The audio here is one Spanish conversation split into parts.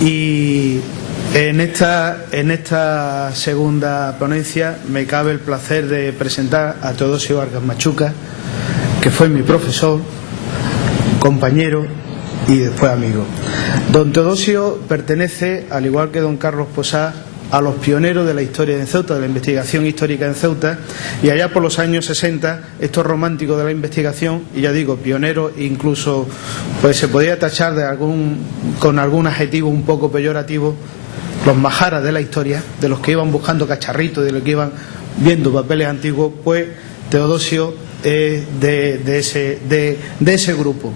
Y en esta segunda ponencia me cabe el placer de presentar a Teodosio Vargas Machuca, que fue mi profesor, compañero y después amigo. Don Teodosio pertenece, al igual que don Carlos Posada, a los pioneros de la historia en Ceuta, de la investigación histórica en Ceuta, y allá por los años 60, estos románticos de la investigación, y ya digo, pioneros, incluso pues se podía tachar con algún adjetivo un poco peyorativo, los majaras de la historia, de los que iban buscando cacharritos, de los que iban viendo papeles antiguos, pues Teodosio es de ese grupo,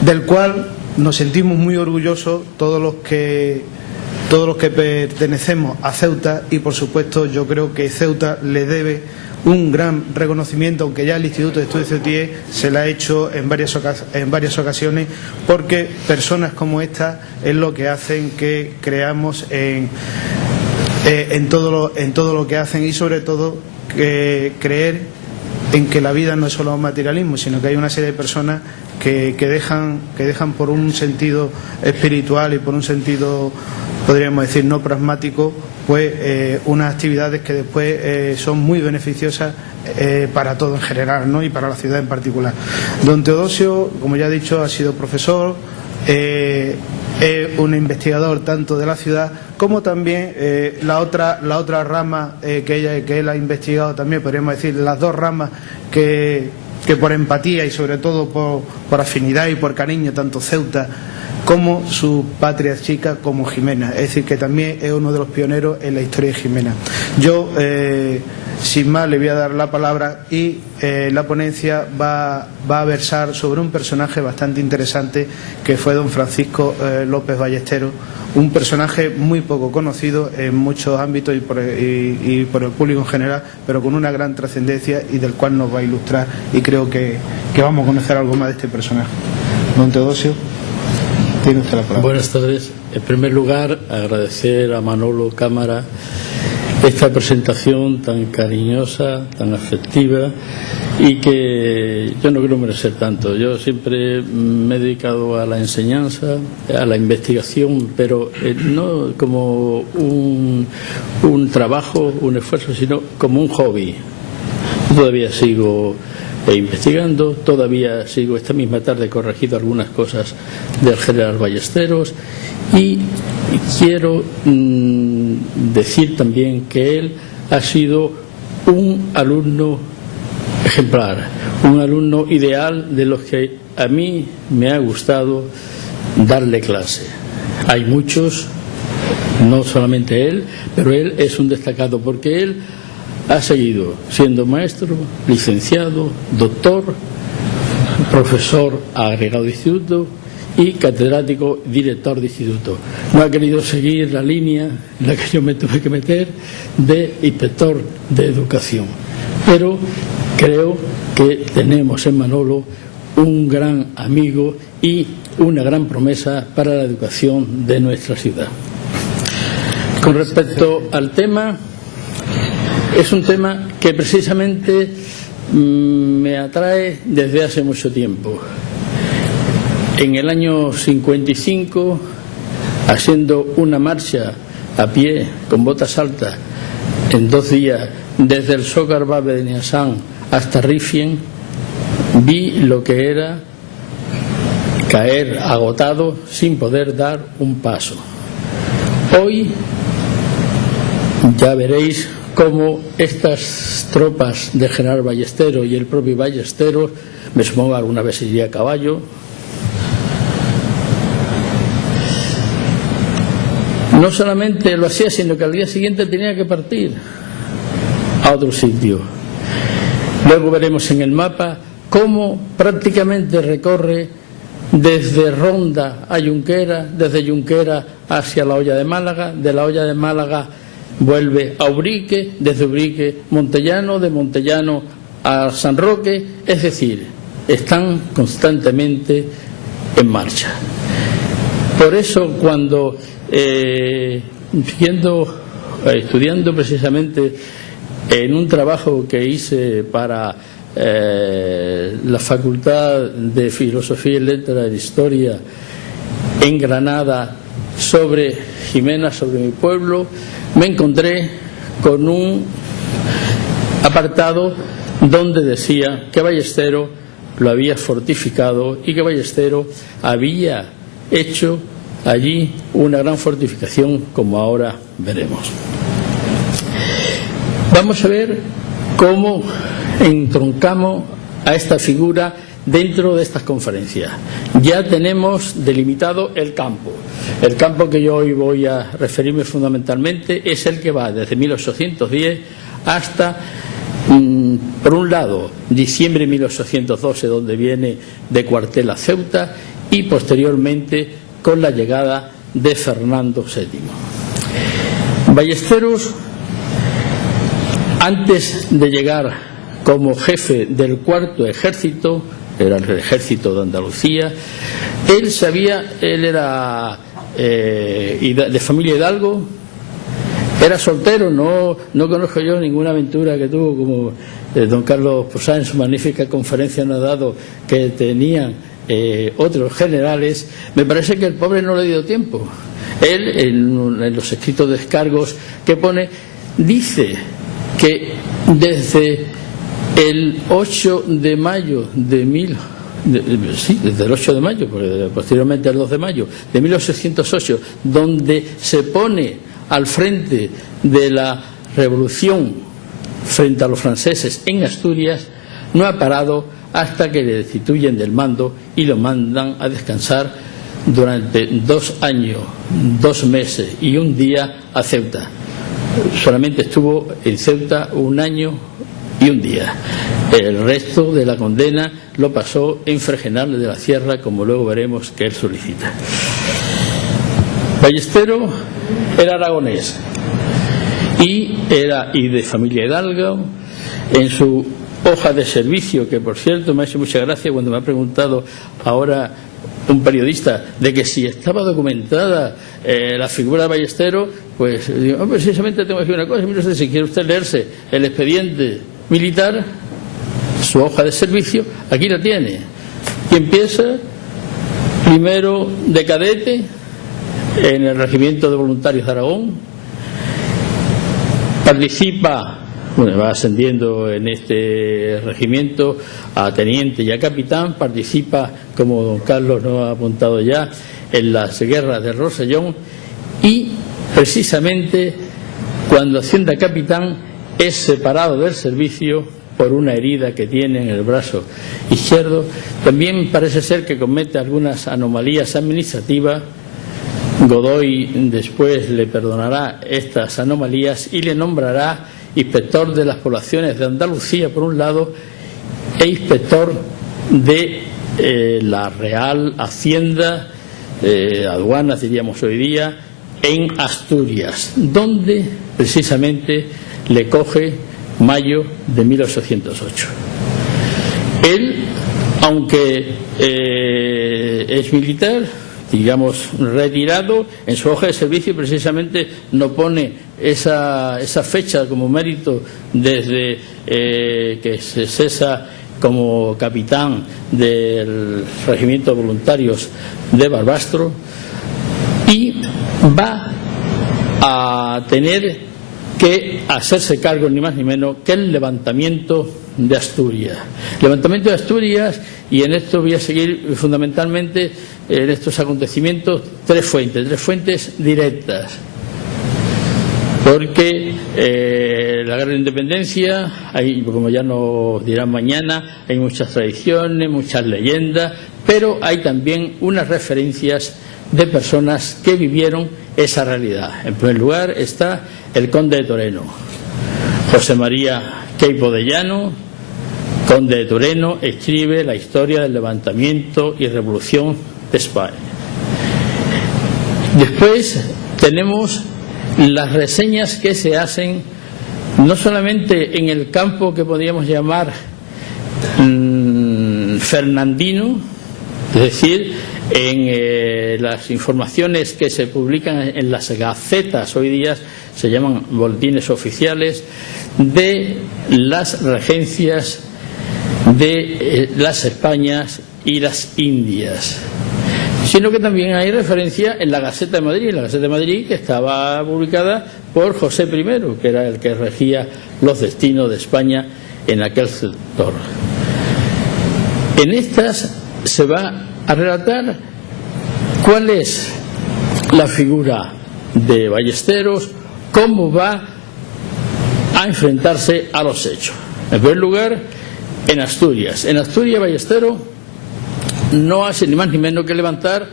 del cual nos sentimos muy orgullosos todos los que pertenecemos a Ceuta, y por supuesto yo creo que Ceuta le debe un gran reconocimiento, aunque ya el Instituto de Estudios Ceutíes se le ha hecho en varias ocasiones, porque personas como esta es lo que hacen que creamos en todo lo que hacen, y sobre todo creer en que la vida no es solo un materialismo, sino que hay una serie de personas que dejan por un sentido espiritual y por un sentido, podríamos decir, no pragmático, pues unas actividades que después son muy beneficiosas para todo en general, ¿no? Y para la ciudad en particular. Don Teodosio, como ya he dicho, ha sido profesor, es un investigador tanto de la ciudad como también la otra rama que él ha investigado también, podríamos decir, las dos ramas que por empatía y sobre todo por afinidad y por cariño, tanto Ceuta como sus patrias chicas como Jimena, es decir, que también es uno de los pioneros en la historia de Jimena. Yo, sin más, le voy a dar la palabra, y la ponencia va a versar sobre un personaje bastante interesante que fue don Francisco López Ballesteros, un personaje muy poco conocido en muchos ámbitos y por el público en general, pero con una gran trascendencia y del cual nos va a ilustrar, y creo que vamos a conocer algo más de este personaje. Don Teodosio, tiene usted la palabra. Buenas tardes. En primer lugar, agradecer a Manolo Cámara esta presentación tan cariñosa, tan afectiva, y que yo no creo merecer tanto. Yo siempre me he dedicado a la enseñanza, a la investigación, pero no como un trabajo, un esfuerzo, sino como un hobby. Todavía sigo investigando, todavía sigo. Esta misma tarde he corregido algunas cosas del general Ballesteros, y quiero decir también que él ha sido un alumno ejemplar, un alumno ideal, de los que a mí me ha gustado darle clase. Hay muchos, no solamente él, pero él es un destacado, porque él ha seguido siendo maestro, licenciado, doctor, profesor agregado de instituto y catedrático, director de instituto. No ha querido seguir la línea en la que yo me tuve que meter de inspector de educación. Pero creo que tenemos en Manolo un gran amigo y una gran promesa para la educación de nuestra ciudad. Con respecto al tema, es un tema que precisamente me atrae desde hace mucho tiempo. En el año 55, haciendo una marcha a pie con botas altas en 2 días desde el Zócar Babe de Niasán hasta Rifien, vi lo que era caer agotado sin poder dar un paso. Hoy ya veréis cómo estas tropas de general Ballesteros y el propio Ballesteros, me supongo alguna vez iría a caballo, no solamente lo hacía, sino que al día siguiente tenía que partir a otro sitio. Luego veremos en el mapa cómo prácticamente recorre desde Ronda a Junquera, desde Junquera hacia la Hoya de Málaga, de la Hoya de Málaga vuelve a Ubrique, desde Ubrique Montellano, de Montellano a San Roque, es decir, están constantemente en marcha. Por eso, cuando estudiando precisamente en un trabajo que hice para la Facultad de Filosofía y Letras de Historia en Granada, sobre Jimena, sobre mi pueblo, me encontré con un apartado donde decía que Ballesteros lo había fortificado y que Ballesteros había hecho allí una gran fortificación, como ahora veremos. Vamos a ver cómo entroncamos a esta figura dentro de estas conferencias. Ya tenemos delimitado el campo. El campo que yo hoy voy a referirme fundamentalmente es el que va desde 1810 hasta, por un lado, diciembre de 1812, donde viene de cuartel a Ceuta, y posteriormente con la llegada de Fernando VII. Ballesteros, antes de llegar como jefe del cuarto ejército, era el ejército de Andalucía, él era de familia Hidalgo, era soltero, no conozco yo ninguna aventura que tuvo como don Carlos Posada en su magnífica conferencia nos ha dado, que tenían otros generales. Me parece que el pobre no le dio tiempo. Él, en los escritos de descargos que pone, dice que desde el 8 de mayo desde el 8 de mayo, porque posteriormente el 2 de mayo de 1808, donde se pone al frente de la revolución frente a los franceses en Asturias, no ha parado hasta que le destituyen del mando y lo mandan a descansar durante 2 años, 2 meses y 1 día a Ceuta. Solamente estuvo en Ceuta 1 año y 1 día. El resto de la condena lo pasó en Fregenal de la Sierra, como luego veremos que él solicita. Ballesteros era aragonés y de familia Hidalgo. En su hoja de servicio, que por cierto me ha hecho mucha gracia cuando me ha preguntado ahora un periodista de que si estaba documentada la figura de Ballesteros, pues digo, precisamente tengo aquí una cosa, mire usted, si quiere usted leerse el expediente militar, su hoja de servicio, aquí la tiene, y empieza primero de cadete en el Regimiento de Voluntarios de Aragón, participa, va ascendiendo en este regimiento a teniente y a capitán, participa, como don Carlos nos ha apuntado ya, en las guerras de Rosellón, y precisamente cuando asciende a capitán es separado del servicio por una herida que tiene en el brazo izquierdo. También parece ser que comete algunas anomalías administrativas. Godoy después le perdonará estas anomalías y le nombrará inspector de las poblaciones de Andalucía por un lado e inspector de la Real Hacienda, aduanas diríamos hoy día, en Asturias, donde precisamente le coge mayo de 1808. Él, aunque es militar, digamos retirado, en su hoja de servicio precisamente no pone esa fecha como mérito desde que se cesa como capitán del Regimiento de Voluntarios de Barbastro, y va a tener que hacerse cargo ni más ni menos que el levantamiento de Asturias. Levantamiento de Asturias, y en esto voy a seguir fundamentalmente en estos acontecimientos tres fuentes directas. Porque la guerra de independencia, hay, como ya nos dirán mañana, hay muchas tradiciones, muchas leyendas, pero hay también unas referencias de personas que vivieron esa realidad. En primer lugar está el conde de Toreno, José María Queipo de Llano, conde de Toreno, escribe la historia del levantamiento y revolución de España. Después tenemos las reseñas que se hacen no solamente en el campo que podríamos llamar fernandino, es decir, en las informaciones que se publican en las gacetas, hoy día se llaman boletines oficiales, de las regencias de las Españas y las Indias. sino que también hay referencia en la Gaceta de Madrid, que estaba publicada por José I, que era el que regía los destinos de España en aquel sector. En estas se va a relatar cuál es la figura de Ballesteros, cómo va a enfrentarse a los hechos. En primer lugar, en Asturias. En Asturias, Ballesteros no hace ni más ni menos que levantar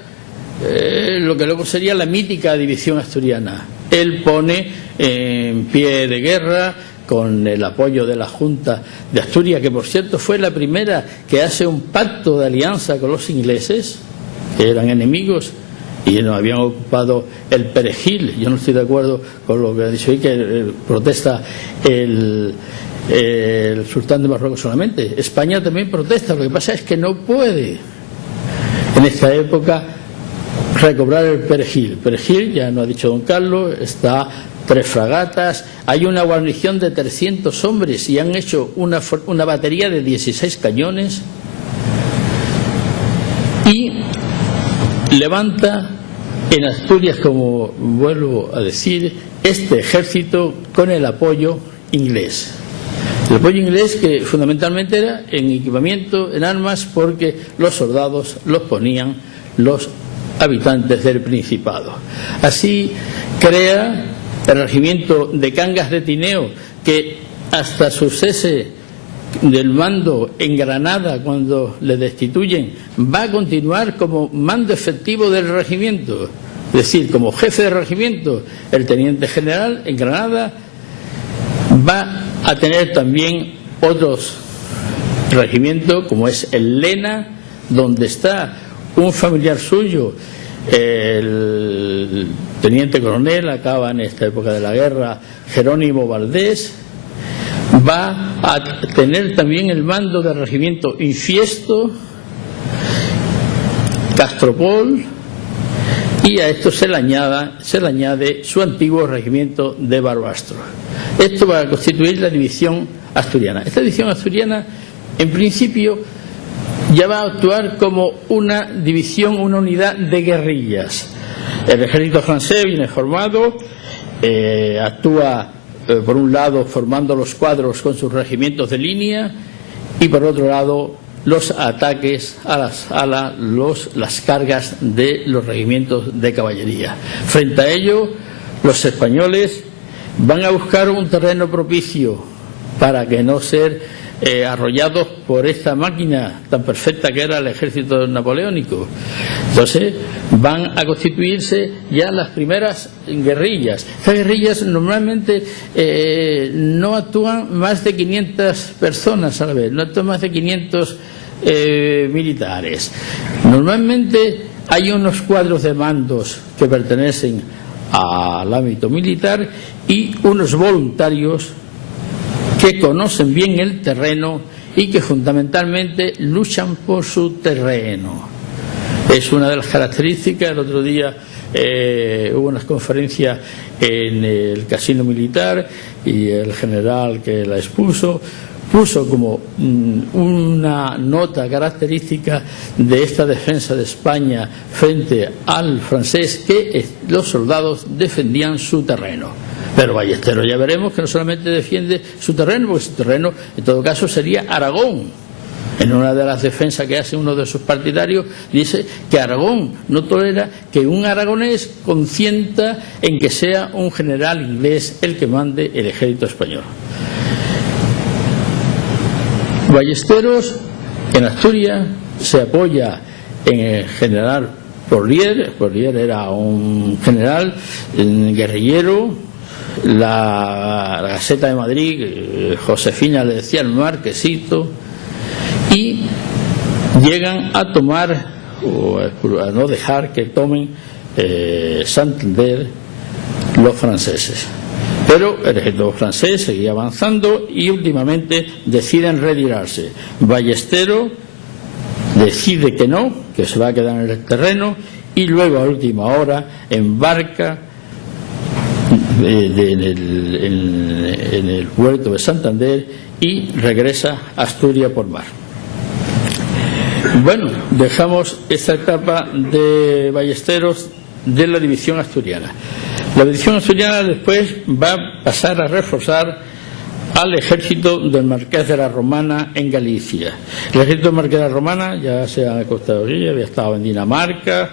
lo que luego sería la mítica división asturiana. Él pone en pie de guerra, con el apoyo de la Junta de Asturias, que por cierto fue la primera que hace un pacto de alianza con los ingleses, que eran enemigos y nos habían ocupado el Perejil. Yo no estoy de acuerdo con lo que ha dicho ahí, que protesta el sultán de Marruecos solamente. España también protesta, lo que pasa es que no puede en esta época recobrar el Perejil. Perejil, ya nos ha dicho don Carlos, está 3 fragatas, hay una guarnición de 300 hombres y han hecho una batería de 16 cañones, y levanta en Asturias, como vuelvo a decir, este ejército con el apoyo inglés. El apoyo inglés, que fundamentalmente era en equipamiento, en armas, porque los soldados los ponían los habitantes del Principado. Así crea el regimiento de Cangas de Tineo, que hasta su cese del mando en Granada, cuando le destituyen, va a continuar como mando efectivo del regimiento, es decir, como jefe de regimiento. El teniente general en Granada va a tener también otros regimientos, como es el Lena, donde está un familiar suyo, el teniente coronel, acaba en esta época de la guerra, Jerónimo Valdés. Va a tener también el mando del regimiento Infiesto, Castropol, y a esto se le añade su antiguo regimiento de Barbastro. Esto va a constituir la división asturiana. Esta división asturiana, en principio, ya va a actuar como una división, una unidad de guerrillas. El ejército francés viene formado, actúa por un lado formando los cuadros con sus regimientos de línea, y por otro lado los ataques a las cargas de los regimientos de caballería. Frente a ello, los españoles van a buscar un terreno propicio para que no ser arrollados por esta máquina tan perfecta que era el ejército napoleónico. Entonces van a constituirse ya las primeras guerrillas. Estas guerrillas normalmente no actúan más de 500 personas a la vez, no actúan más de 500 militares. Normalmente hay unos cuadros de mandos que pertenecen al ámbito militar y unos voluntarios que conocen bien el terreno y que fundamentalmente luchan por su terreno. Es una de las características. El otro día hubo unas conferencias en el Casino Militar y el general que la expuso puso como una nota característica de esta defensa de España frente al francés, que los soldados defendían su terreno. Pero Ballesteros ya veremos que no solamente defiende su terreno, porque su terreno en todo caso sería Aragón. En una de las defensas que hace uno de sus partidarios dice que Aragón no tolera que un aragonés consienta en que sea un general inglés el que mande el ejército español. Ballesteros en Asturias se apoya en el general Porlier. Porlier era un general guerrillero. La Gaceta de Madrid, Josefina le decía el marquesito, y llegan a tomar, o a no dejar que tomen Santander los franceses. Pero el ejército francés seguía avanzando y últimamente deciden retirarse. Ballesteros decide que no, que se va a quedar en el terreno, y luego a última hora embarca en el puerto de Santander y regresa a Asturias por mar. Bueno, dejamos esta etapa de Ballesteros de la división asturiana. La división asturiana después va a pasar a reforzar al ejército del Marqués de la Romana en Galicia. El ejército del Marqués de la Romana ya se ha acostado allí, había estado en Dinamarca,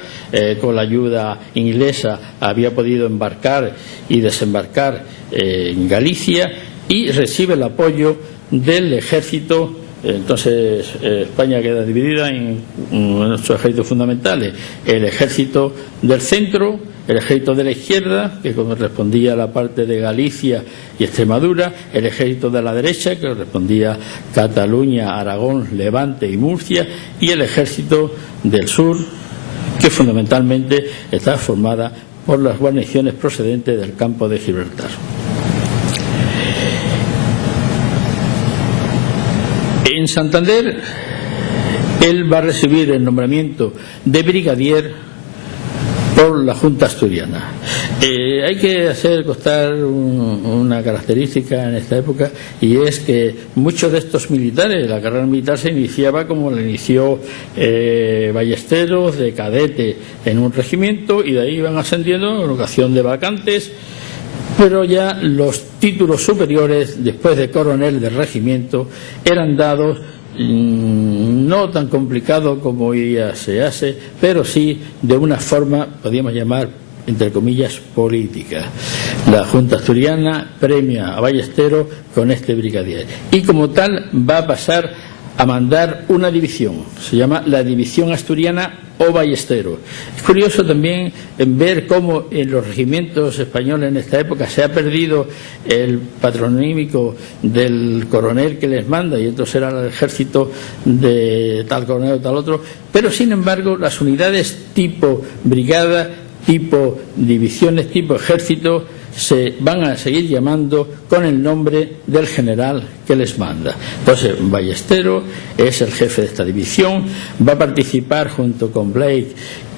con la ayuda inglesa había podido embarcar y desembarcar en Galicia y recibe el apoyo del ejército. Entonces España queda dividida en nuestros ejércitos fundamentales: el ejército del centro, el ejército de la izquierda, que correspondía a la parte de Galicia y Extremadura, el ejército de la derecha, que correspondía a Cataluña, Aragón, Levante y Murcia, y el ejército del sur, que fundamentalmente está formada por las guarniciones procedentes del campo de Gibraltar. En Santander, él va a recibir el nombramiento de brigadier por la Junta Asturiana. Hay que hacer constar una característica en esta época, y es que muchos de estos militares, la carrera militar se iniciaba como la inició Ballesteros, de cadete en un regimiento, y de ahí iban ascendiendo en ocasión de vacantes. Pero ya los títulos superiores, después de coronel de regimiento, eran dados no tan complicado como hoy día se hace, pero sí de una forma, podríamos llamar, entre comillas, política. La Junta Asturiana premia a Ballesteros con este brigadier, y como tal va a pasar a mandar una división, se llama la División Asturiana o Ballesteros. Es curioso también ver cómo en los regimientos españoles en esta época se ha perdido el patronímico del coronel que les manda, y entonces era el ejército de tal coronel o tal otro, pero sin embargo las unidades tipo brigada, tipo divisiones, tipo ejército, se van a seguir llamando con el nombre del general que les manda. Entonces Ballesteros es el jefe de esta división, va a participar junto con Blake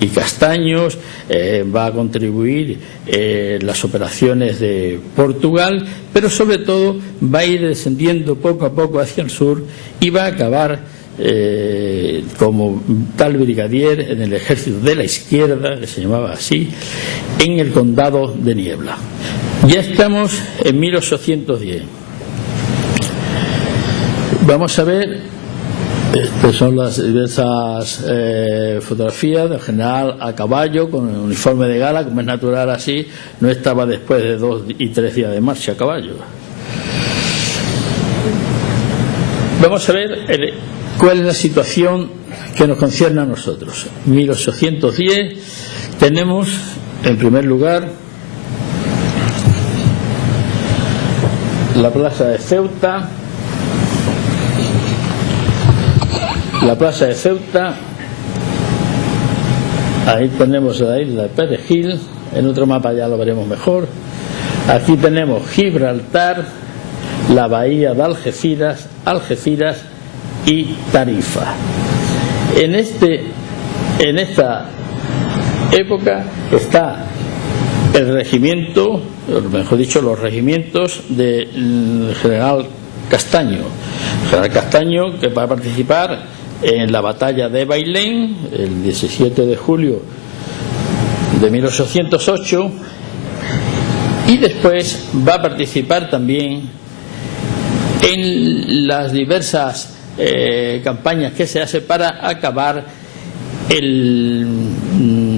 y Castaños, va a contribuir en las operaciones de Portugal, pero sobre todo va a ir descendiendo poco a poco hacia el sur y va a acabar como tal brigadier en el ejército de la izquierda, que se llamaba así, en el condado de Niebla. Ya estamos en 1810. Vamos a ver, estas son las diversas fotografías del general a caballo con el uniforme de gala, como es natural así, no estaba después de 2 y 3 días de marcha a caballo. Vamos a ver cuál es la situación que nos concierne a nosotros. 1810 tenemos, en primer lugar, la plaza de Ceuta. La plaza de Ceuta, ahí tenemos la isla de Perejil, en otro mapa ya lo veremos mejor. Aquí tenemos Gibraltar, la bahía de Algeciras y Tarifa. En esta época está el regimiento, o mejor dicho, los regimientos del general Castaño. El general Castaño, que va a participar en la batalla de Bailén el 17 de julio de 1808, y después va a participar también en las diversas campañas que se hace para acabar el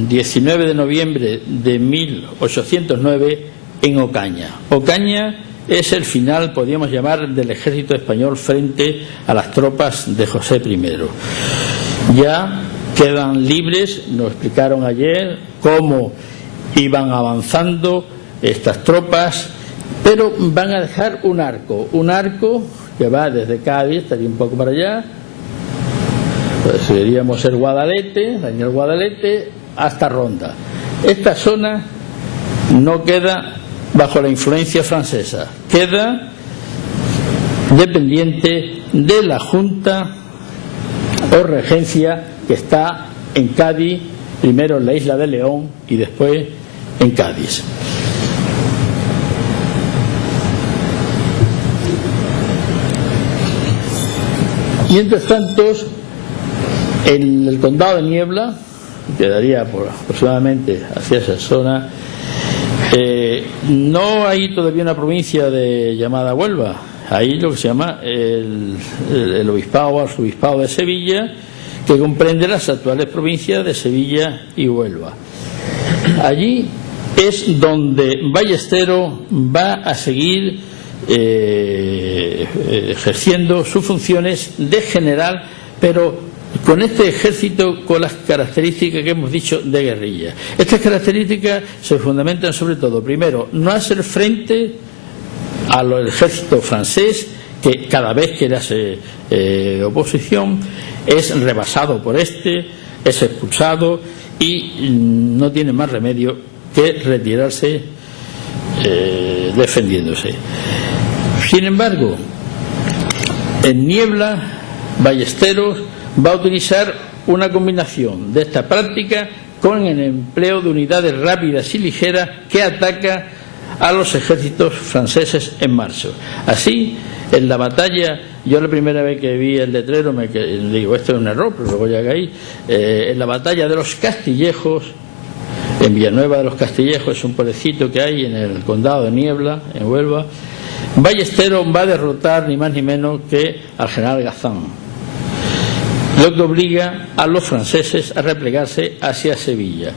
19 de noviembre de 1809 en Ocaña. Ocaña es el final, podríamos llamar, del ejército español frente a las tropas de José I. Ya quedan libres, nos explicaron ayer cómo iban avanzando estas tropas, pero van a dejar un arco que va desde Cádiz, estaría un poco para allá, pues diríamos el Guadalete, hasta Ronda. Esta zona no queda bajo la influencia francesa, queda dependiente de la Junta o Regencia que está en Cádiz, primero en la isla de León y después en Cádiz. Mientras tanto, En el condado de Niebla, quedaría por aproximadamente hacia esa zona, no hay todavía una provincia llamada Huelva. Hay lo que se llama el obispado, arzobispado de Sevilla, que comprende las actuales provincias de Sevilla y Huelva. Allí es donde Ballesteros va a seguir ejerciendo sus funciones de general, pero con este ejército con las características que hemos dicho de guerrilla. Estas características se fundamentan sobre todo, primero, no hacer frente al ejército francés, que cada vez que le hace oposición es rebasado por este, es expulsado y no tiene más remedio que retirarse defendiéndose. Sin embargo, en Niebla, Ballesteros va a utilizar una combinación de esta práctica con el empleo de unidades rápidas y ligeras que ataca a los ejércitos franceses en marcha. Así, en la batalla, yo la primera vez que vi el letrero me digo, esto es un error, pero luego ya caí. En la batalla de los Castillejos, en Villanueva de los Castillejos, es un pueblecito que hay en el condado de Niebla, en Huelva, Ballesteros va a derrotar ni más ni menos que al general Gazan, lo que obliga a los franceses a replegarse hacia Sevilla.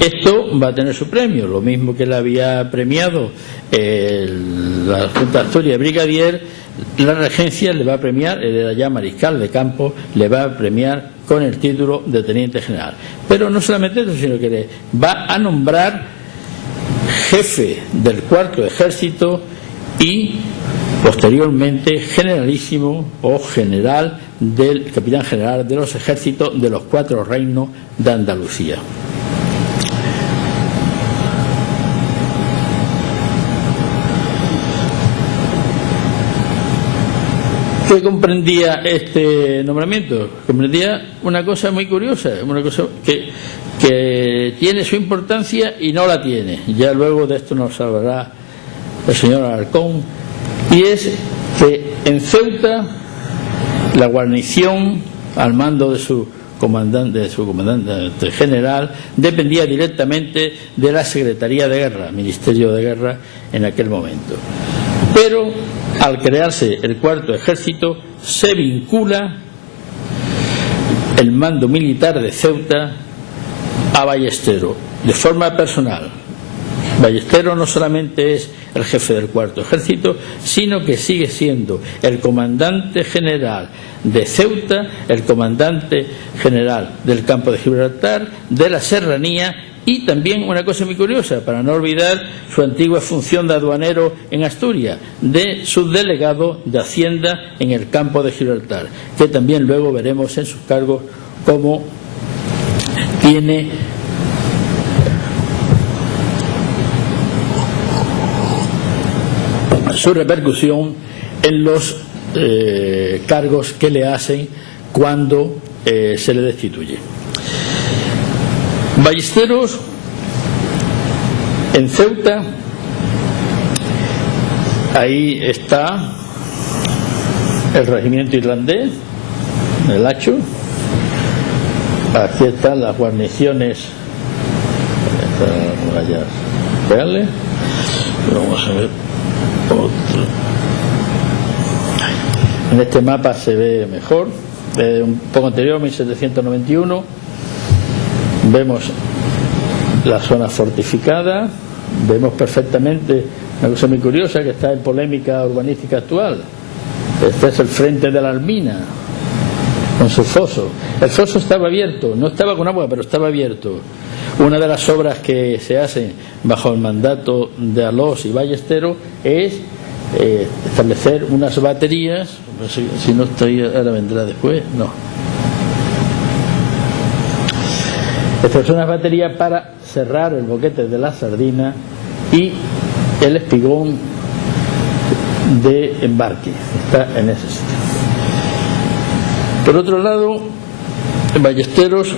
Esto va a tener su premio, lo mismo que le había premiado la Junta de Asturias de brigadier. La regencia le va a premiar, él era ya mariscal de campo, le va a premiar con el título de teniente general. Pero no solamente eso, sino que le va a nombrar jefe del cuarto ejército y posteriormente generalísimo o general del capitán general de los ejércitos de los 4 reinos de Andalucía. ¿Qué comprendía este nombramiento? Comprendía una cosa muy curiosa, una cosa que tiene su importancia y no la tiene. Ya luego de esto nos hablará el señor Alarcón, y es que en Ceuta la guarnición al mando de su comandante general dependía directamente de la Secretaría de Guerra, Ministerio de Guerra en aquel momento. Pero al crearse el cuarto ejército se vincula el mando militar de Ceuta a Ballesteros de forma personal. Ballesteros no solamente es el jefe del cuarto ejército, sino que sigue siendo el comandante general de Ceuta, el comandante general del campo de Gibraltar, de la Serranía, y también una cosa muy curiosa, para no olvidar su antigua función de aduanero en Asturias, de subdelegado de Hacienda en el campo de Gibraltar, que también luego veremos en sus cargos cómo tiene su repercusión en los cargos que le hacen cuando se le destituye. Ballesteros en Ceuta, ahí está el regimiento irlandés, el Hacho, aquí están las guarniciones reales. Vamos a ver otro. En este mapa se ve mejor, un poco anterior, 1791. Vemos la zona fortificada, vemos perfectamente una cosa muy curiosa que está en polémica urbanística actual. Este es el frente de la Almina, con su foso. El foso estaba abierto, no estaba con agua, pero estaba abierto. Una de las obras que se hacen bajo el mandato de Alós y Ballesteros es establecer unas baterías. Si no estoy, ahora vendrá después, no. Estas son unas baterías para cerrar el boquete de la sardina y el espigón de embarque. Está en ese sitio. Por otro lado, Ballesteros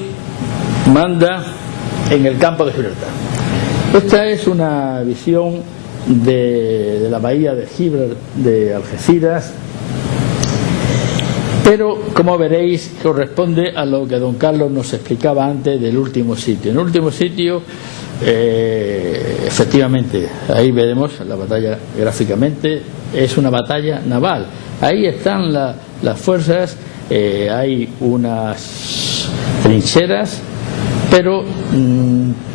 manda en el campo de Gibraltar. Esta es una visión de la bahía de Gibraltar, de Algeciras, Pero, como veréis, corresponde a lo que don Carlos nos explicaba antes del último sitio. En el último sitio, efectivamente, ahí veremos la batalla gráficamente, es una batalla naval. Ahí están las fuerzas, hay unas trincheras, pero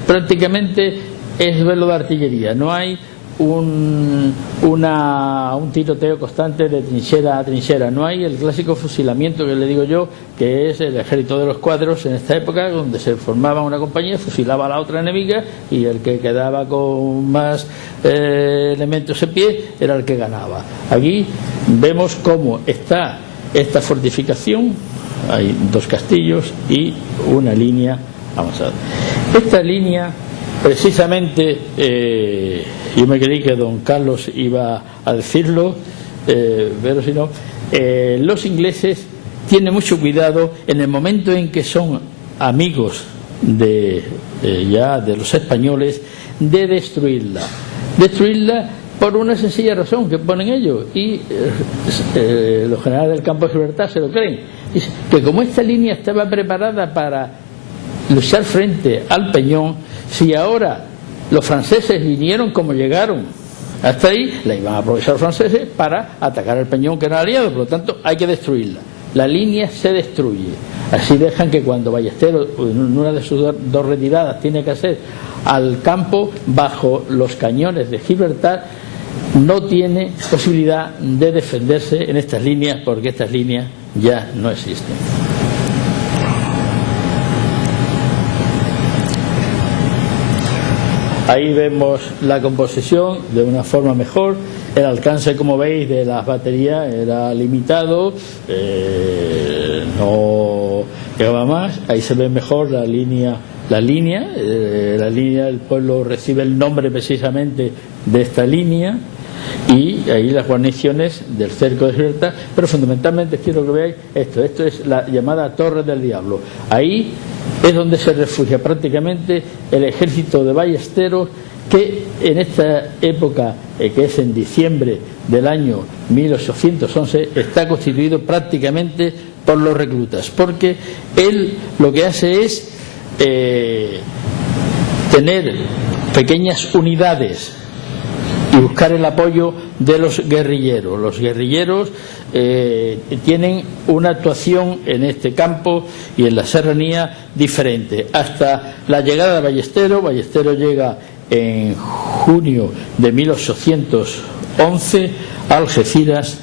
prácticamente es duelo de artillería, no hay un tiroteo constante de trinchera a trinchera, no hay el clásico fusilamiento que le digo yo, que es el ejército de los cuadros en esta época, donde se formaba una compañía, fusilaba a la otra enemiga y el que quedaba con más elementos en pie era el que ganaba. Aquí vemos cómo está esta fortificación, hay dos castillos y una línea avanzada. Esta línea, precisamente, yo me creí que don Carlos iba a decirlo, pero si no, los ingleses tienen mucho cuidado en el momento en que son amigos de los españoles, de destruirla por una sencilla razón que ponen ellos, y los generales del campo de Gibraltar se lo creen. Dice que como esta línea estaba preparada para luchar frente al Peñón, si ahora los franceses vinieron como llegaron hasta ahí, la iban a aprovechar los franceses para atacar al Peñón, que era aliado, por lo tanto hay que destruirla. La línea se destruye. Así dejan que cuando Ballesteros, en una de sus dos retiradas, tiene que hacer al campo bajo los cañones de Gibraltar, no tiene posibilidad de defenderse en estas líneas, porque estas líneas ya no existen. Ahí vemos la composición de una forma mejor. El alcance, como veis, de las baterías era limitado, no llegaba más. Ahí se ve mejor la línea del pueblo recibe el nombre precisamente de esta línea, y ahí las guarniciones del cerco de Gibraltar. Pero fundamentalmente quiero que veáis esto es la llamada Torre del Diablo. Ahí es donde se refugia prácticamente el ejército de Ballesteros, que en esta época, que es en diciembre del año 1811, está constituido prácticamente por los reclutas, porque él lo que hace es tener pequeñas unidades y buscar el apoyo de los guerrilleros. Los guerrilleros tienen una actuación en este campo y en la serranía diferente. Hasta la llegada de Ballesteros. Ballesteros llega en junio de 1811 a Algeciras.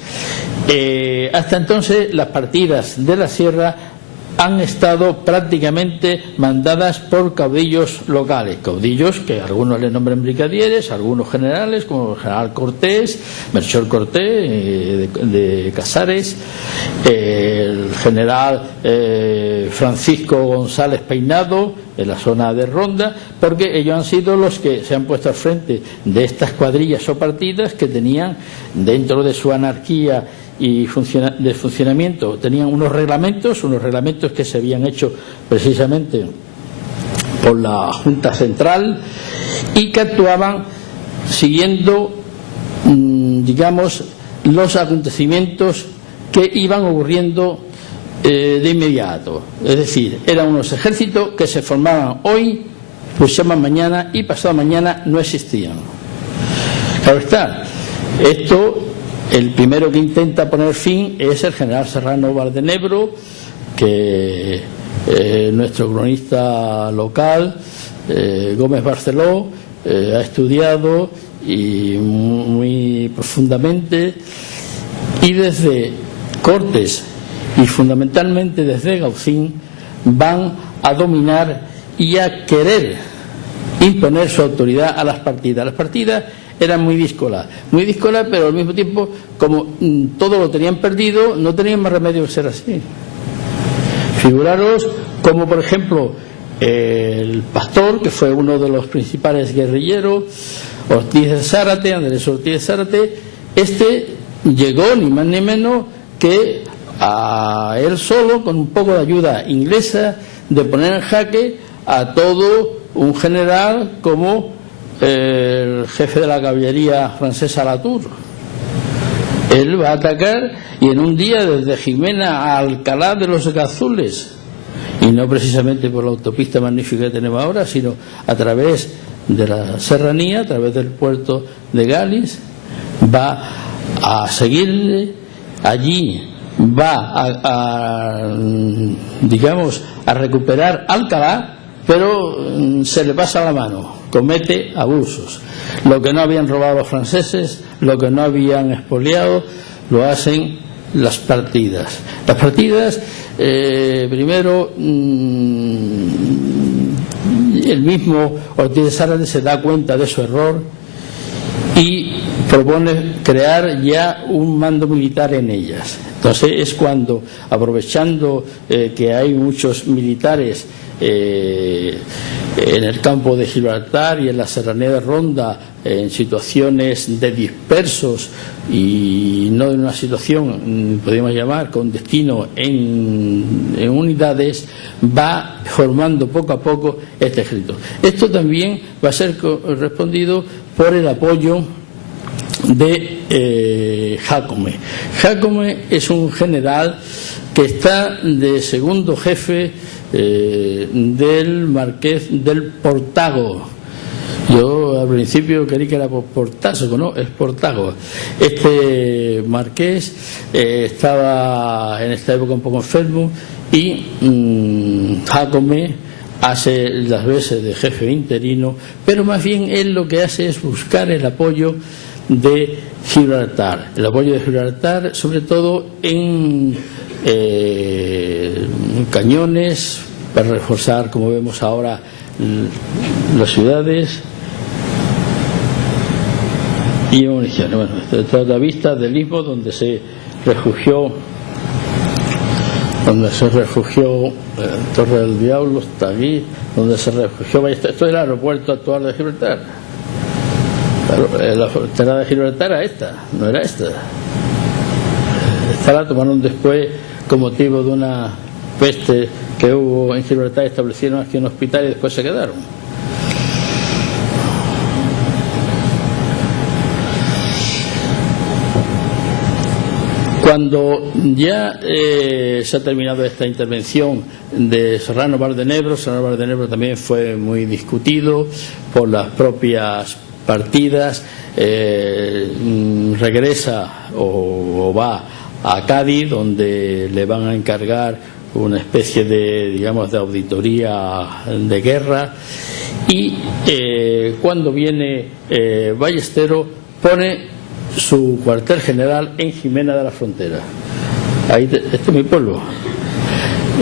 Hasta entonces las partidas de la sierra han estado prácticamente mandadas por caudillos locales, caudillos que algunos le nombran brigadieres, algunos generales, como el general Cortés, Melchor Cortés de Casares, el general Francisco González Peinado en la zona de Ronda, porque ellos han sido los que se han puesto al frente de estas cuadrillas o partidas que tenían, dentro de su anarquía y de funcionamiento, tenían unos reglamentos que se habían hecho precisamente por la Junta Central y que actuaban siguiendo, digamos, los acontecimientos que iban ocurriendo de inmediato. Es decir, eran unos ejércitos que se formaban hoy, luchaban mañana y pasado mañana no existían. Claro está, esto, el primero que intenta poner fin es el general Serrano Valdenebro, que nuestro cronista local, Gómez Barceló, ha estudiado y muy profundamente, y desde Cortes y fundamentalmente desde Gaucín van a dominar y a querer imponer su autoridad a las partidas. Las partidas eran muy díscolas, pero al mismo tiempo, como todo lo tenían perdido, no tenían más remedio que ser así. Figuraros como, por ejemplo, el Pastor, que fue uno de los principales guerrilleros, Ortiz de Zárate, Andrés Ortiz de Zárate, llegó ni más ni menos que a él solo, con un poco de ayuda inglesa, de poner en jaque a todo un general como el jefe de la caballería francesa, Latour. Él va a atacar, y en un día desde Jimena a Alcalá de los Gazules, y no precisamente por la autopista magnífica que tenemos ahora, sino a través de la serranía, a través del puerto de Gales, va a seguirle allí, va digamos, a recuperar Alcalá, pero se le pasa la mano, comete abusos. Lo que no habían robado los franceses, lo que no habían expoliado, lo hacen las partidas. Las partidas, primero, el mismo Ortiz de Sáenz se da cuenta de su error y propone crear ya un mando militar en ellas. Entonces es cuando, aprovechando que hay muchos militares en el campo de Gibraltar y en la serranía de Ronda, en situaciones de dispersos y no en una situación, podríamos llamar, con destino en unidades, va formando poco a poco este ejército. Esto también va a ser respondido por el apoyo de Jácome. Jácome es un general que está de segundo jefe del marqués del Portago. Yo al principio creí que era por Portazo, no, es Portago. Este marqués estaba en esta época un poco enfermo y Jácome hace las veces de jefe interino, pero más bien él lo que hace es buscar el apoyo de Gibraltar, el apoyo de Gibraltar sobre todo en cañones para reforzar, como vemos ahora, las ciudades y municiones. Bueno, esta es la vista del istmo donde se refugió Torre del Diablo, está aquí, donde se refugió Ballester. Esto es el aeropuerto actual de Gibraltar. La frontera de Gibraltar era esta, no era esta. Esta la tomaron después con motivo de una peste que hubo en Gibraltar, establecieron aquí un hospital y después se quedaron. Cuando ya se ha terminado esta intervención de Serrano Bardenebro también fue muy discutido por las propias partidas, regresa o va a Cádiz, donde le van a encargar una especie de, digamos, de auditoría de guerra, y cuando viene Ballestero pone su cuartel general en Jimena de la Frontera. Ahí este es mi pueblo.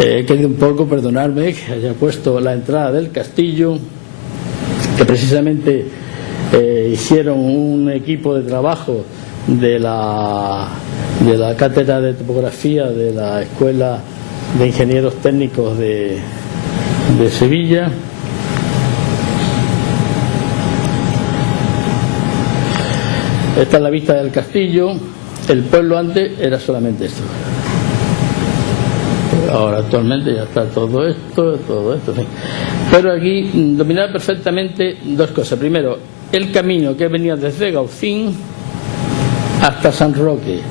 He querido un poco perdonarme que haya puesto la entrada del castillo, que precisamente hicieron un equipo de trabajo de la cátedra de topografía de la Escuela de Ingenieros Técnicos de Sevilla. Esta es la vista del castillo. El pueblo antes era solamente esto. Ahora actualmente ya está todo esto, en fin. Pero aquí dominaba perfectamente dos cosas. Primero, el camino que venía desde Gaucín hasta San Roque,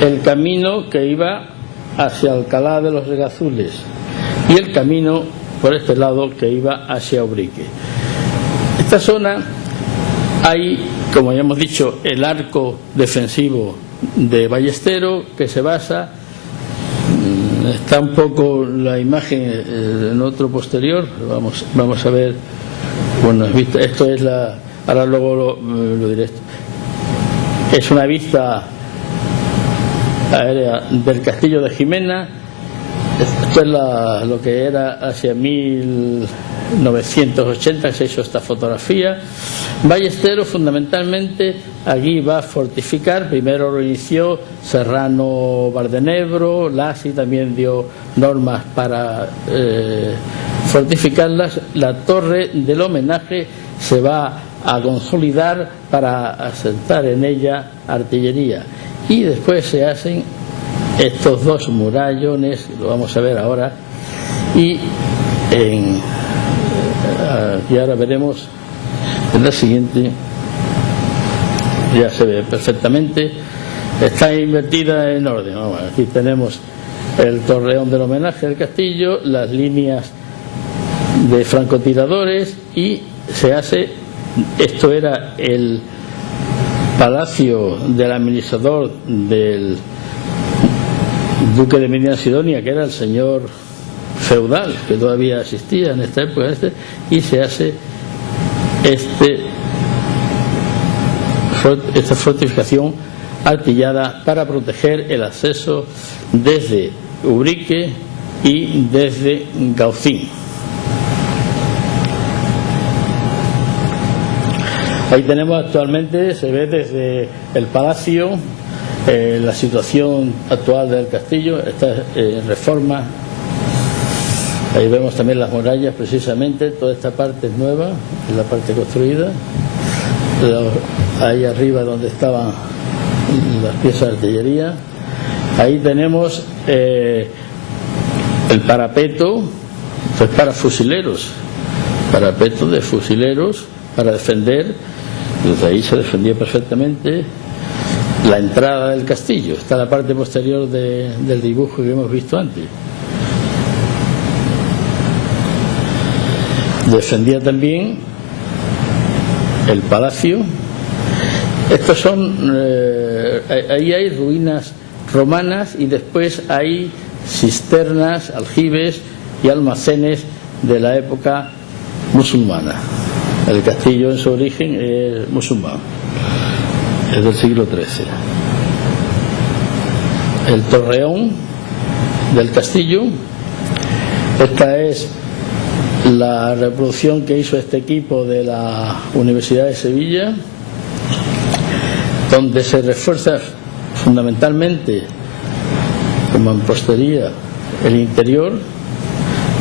el camino que iba hacia Alcalá de los Regazules y el camino por este lado que iba hacia Ubrique. Esta zona hay, como ya hemos dicho, el arco defensivo de Ballestero, que se basa, está un poco la imagen en otro posterior, vamos a ver, bueno, esto es ahora luego lo diré. Es una vista aérea del castillo de Jimena. Esto es lo que era hacia 1980 se hizo esta fotografía. Ballestero fundamentalmente allí va a fortificar. Primero lo inició Serrano Bardenebro, Lacy también dio normas para fortificarlas. La torre del homenaje se va a consolidar para asentar en ella artillería, y después se hacen estos dos murallones, lo vamos a ver ahora, y ahora veremos en la siguiente, ya se ve perfectamente está invertida en orden. Bueno, aquí tenemos el torreón del homenaje al castillo, las líneas de francotiradores, y se hace, esto era el palacio del administrador del duque de Medina Sidonia, que era el señor feudal, que todavía existía en esta época, y se hace esta fortificación artillada para proteger el acceso desde Ubrique y desde Gaucín. Ahí tenemos actualmente, se ve desde el palacio, la situación actual del castillo, está en reforma. Ahí vemos también las murallas, precisamente, toda esta parte es nueva, es la parte construida. Ahí arriba donde estaban las piezas de artillería. Ahí tenemos el parapeto, pues para fusileros, parapeto de fusileros para defender. Desde ahí se defendía perfectamente la entrada del castillo. Está la parte posterior del dibujo que hemos visto antes. Defendía también el palacio. Estos son, ahí hay ruinas romanas y después hay cisternas, aljibes y almacenes de la época musulmana. El castillo en su origen es musulmán, es del siglo XIII. El torreón del castillo, esta es la reproducción que hizo este equipo de la Universidad de Sevilla, donde se refuerza fundamentalmente, como en postería, el interior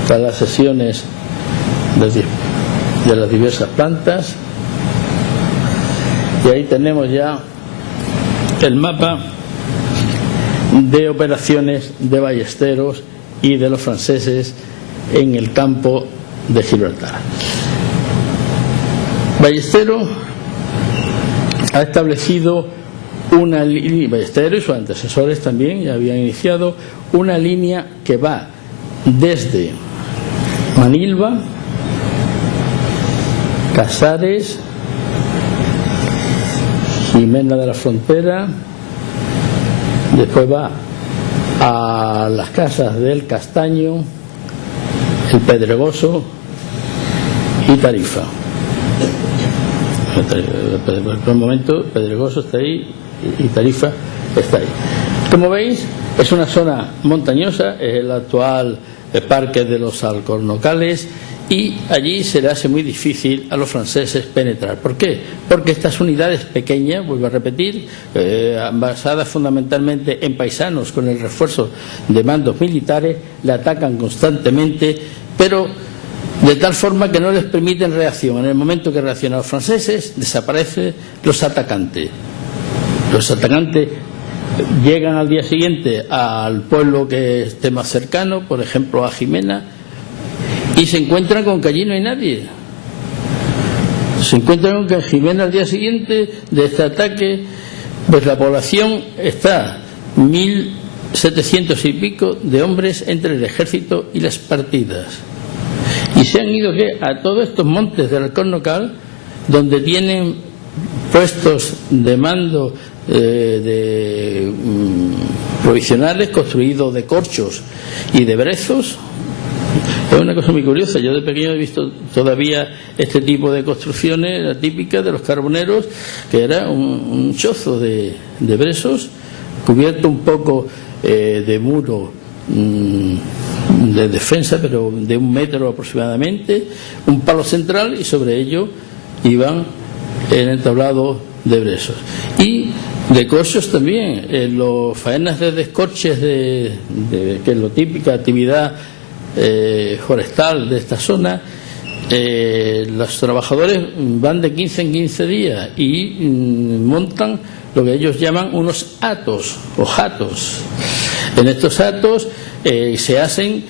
para las sesiones de las diversas plantas. Y ahí tenemos ya el mapa de operaciones de ballesteros y de los franceses en el campo de Gibraltar. Ballestero ha establecido una línea, Ballestero y sus antecesores también ya habían iniciado una línea que va desde Manilva, Casares, Jimena de la Frontera, después va a las casas del Castaño, el Pedregoso y Tarifa. Por el momento Pedregoso está ahí y Tarifa está ahí. Como veis, es una zona montañosa, es el actual parque de los Alcornocales, y allí se le hace muy difícil a los franceses penetrar. ¿Por qué? Porque estas unidades pequeñas, vuelvo a repetir, basadas fundamentalmente en paisanos con el refuerzo de mandos militares, le atacan constantemente, pero de tal forma que no les permiten reacción. En el momento que reaccionan los franceses, desaparecen los atacantes. Los atacantes llegan al día siguiente al pueblo que esté más cercano, por ejemplo a Jimena, y se encuentran con que allí no hay nadie. Se encuentran con que en Jimena al día siguiente de este ataque, pues la población está 1.700 y pico de hombres entre el ejército y las partidas. Y se han ido a todos estos montes del Alcornocal, donde tienen puestos de mando provisionales construidos de corchos y de brezos. Es una cosa muy curiosa. Yo de pequeño he visto todavía este tipo de construcciones, la típica de los carboneros, que era un chozo de brezos cubierto un poco de muro de defensa, pero de 1 metro aproximadamente, un palo central, y sobre ello iban en el tablado de brezos. Y de corchos también, en los faenas de descorches que es la típica actividad forestal de esta zona. Los trabajadores van de 15 en 15 días y montan lo que ellos llaman unos atos o jatos. En estos atos se hacen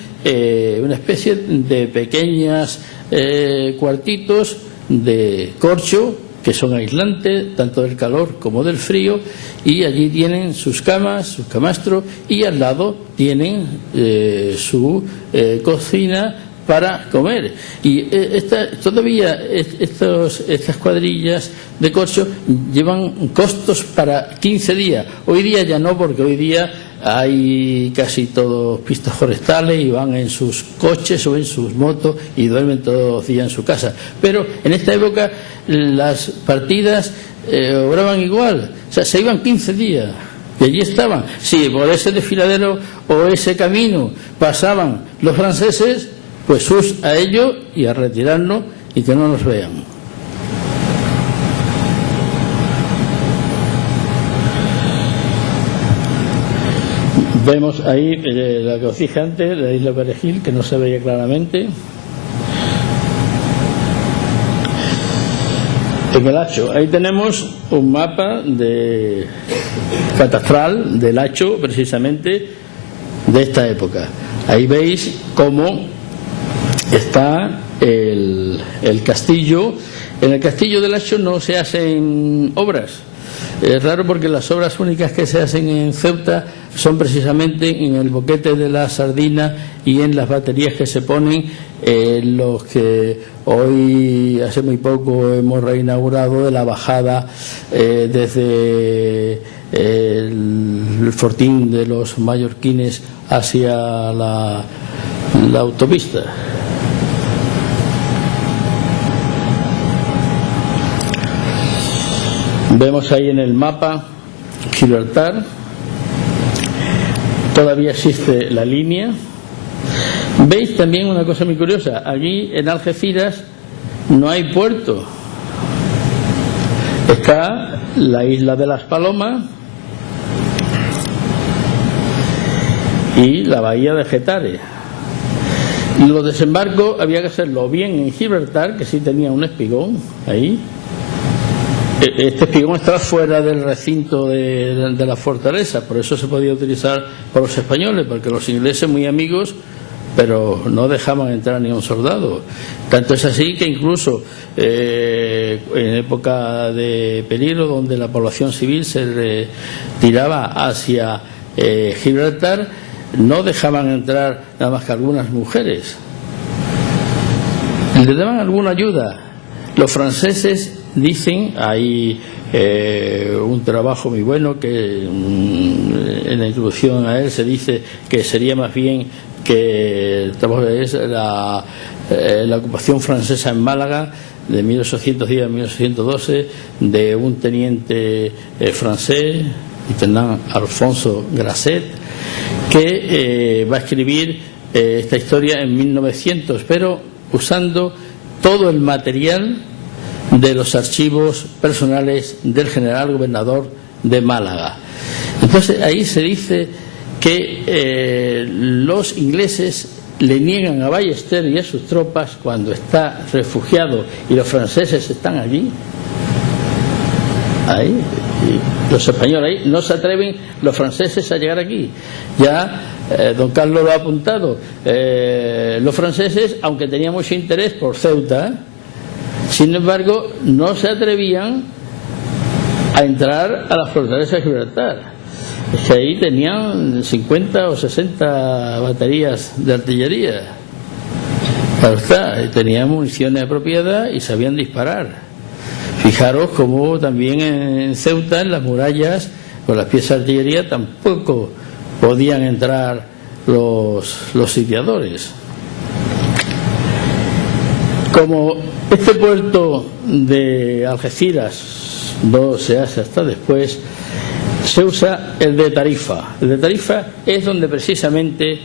una especie de pequeñas cuartitos de corcho que son aislantes tanto del calor como del frío, y allí tienen sus camas, sus camastros, y al lado tienen su cocina para comer. Y todavía estas cuadrillas de corcho llevan costos para 15 días. Hoy día ya no, porque hoy día hay casi todos pistas forestales y van en sus coches o en sus motos y duermen todos los días en su casa. Pero en esta época las partidas obraban igual, o sea, se iban 15 días y allí estaban. Si por ese desfiladero o ese camino pasaban los franceses, pues sus a ellos y a retirarnos y que no nos vean. Vemos ahí la que os dije antes, la isla Perejil, que no se veía claramente. En el Hacho, ahí tenemos un mapa catastral del Hacho, precisamente de esta época. Ahí veis cómo está el castillo. En el castillo del Hacho no se hacen obras. Es raro, porque las obras únicas que se hacen en Ceuta son precisamente en el boquete de la Sardina y en las baterías que se ponen, los que hoy, hace muy poco, hemos reinaugurado, de la bajada desde el fortín de los mallorquines hacia la autopista. Vemos ahí en el mapa Gibraltar, todavía existe la línea. Veis también una cosa muy curiosa, allí en Algeciras no hay puerto, está la isla de las Palomas y la bahía de Getares. Los desembarcos había que hacerlo bien en Gibraltar, que sí tenía un espigón ahí. Este espigón estaba fuera del recinto de la fortaleza, por eso se podía utilizar por los españoles, porque los ingleses, muy amigos, pero no dejaban entrar ni a un soldado. Tanto es así que incluso en época de peligro, donde la población civil se tiraba hacia Gibraltar, no dejaban entrar nada más que algunas mujeres. Le daban alguna ayuda. Los franceses dicen, hay un trabajo muy bueno que en la introducción a él se dice que sería más bien que el trabajo es la ocupación francesa en Málaga de 1810 a 1812 de un teniente francés, intendant Alfonso Grasset, que va a escribir esta historia en 1900, pero usando todo el material de los archivos personales del general gobernador de Málaga. Entonces ahí se dice que los ingleses le niegan a Ballester y a sus tropas, cuando está refugiado y los franceses están allí, ahí, y los españoles ahí, no se atreven los franceses a llegar aquí. Ya don Carlos lo ha apuntado, los franceses, aunque tenían mucho interés por Ceuta, sin embargo no se atrevían a entrar a las fortalezas de Gibraltar. Es que ahí tenían 50 o 60 baterías de artillería, claro está, tenían municiones de propiedad y sabían disparar. Fijaros como también en Ceuta, en las murallas, con las piezas de artillería tampoco podían entrar los sitiadores. Como este puerto de Algeciras no se hace hasta después, se usa el de Tarifa. El de Tarifa es donde precisamente